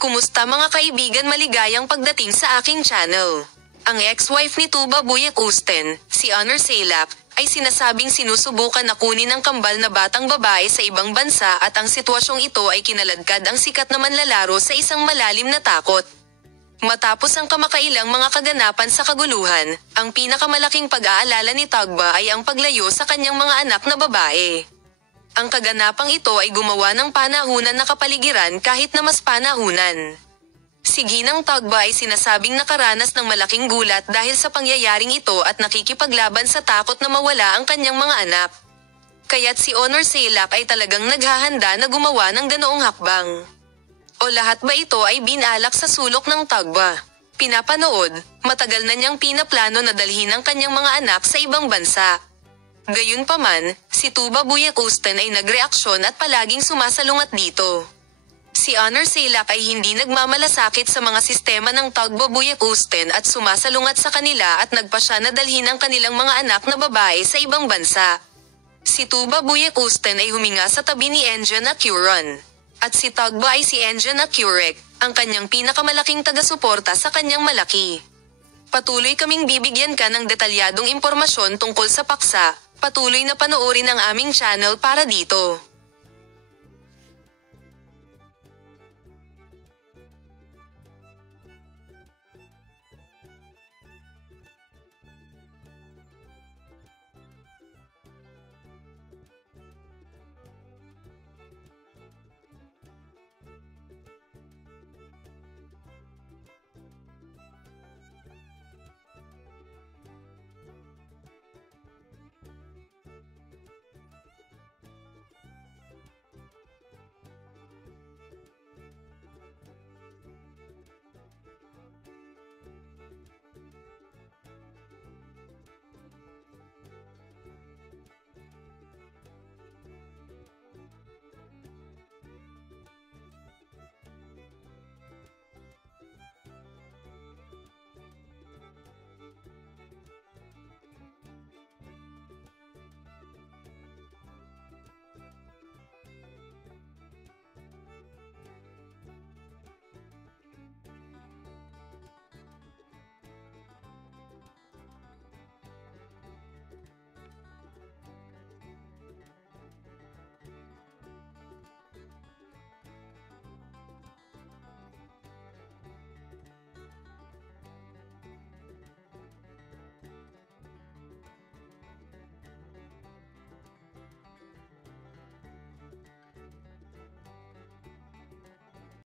Kumusta mga kaibigan, maligayang pagdating sa aking channel. Ang ex-wife ni Tuba Büyüküstün, si Onur Seylak, ay sinasabing sinusubukan na kunin ang kambal na batang babae sa ibang bansa at ang sitwasyong ito ay kinaladkad ang sikat na manlalaro sa isang malalim na takot. Matapos ang kamakailang mga kaganapan sa kaguluhan, ang pinakamalaking pag-aalala ni Tugba ay ang paglayo sa kanyang mga anak na babae. Ang kaganapang ito ay gumawa ng panahunan na kapaligiran kahit na mas panahunan. Si Ginang Tugba ay sinasabing nakaranas ng malaking gulat dahil sa pangyayaring ito at nakikipaglaban sa takot na mawala ang kanyang mga anak. Kaya't si Onur Seylak ay talagang naghahanda na gumawa ng ganoong hakbang. O lahat ba ito ay binalak sa sulok ng Tugba? Pinapanood, matagal na niyang pinaplano na dalhin ang kanyang mga anak sa ibang bansa. Gayunpaman, si Tuba Büyüküstün ay nagreaksyon at palaging sumasalungat dito. Si Onur Seylak ay hindi nagmamalasakit sa mga sistema ng Tugba Büyüküstün at sumasalungat sa kanila at nagpasya na dalhin ang kanilang mga anak na babae sa ibang bansa. Si Tuba Büyüküstün ay huminga sa tabi ni Engin Akyurön. At si Tugba ay si Engin Akyurek, ang kanyang pinakamalaking taga-suporta sa kanyang malaki. Patuloy kaming bibigyan ka ng detalyadong impormasyon tungkol sa paksa. Patuloy na panoorin ang aming channel para dito.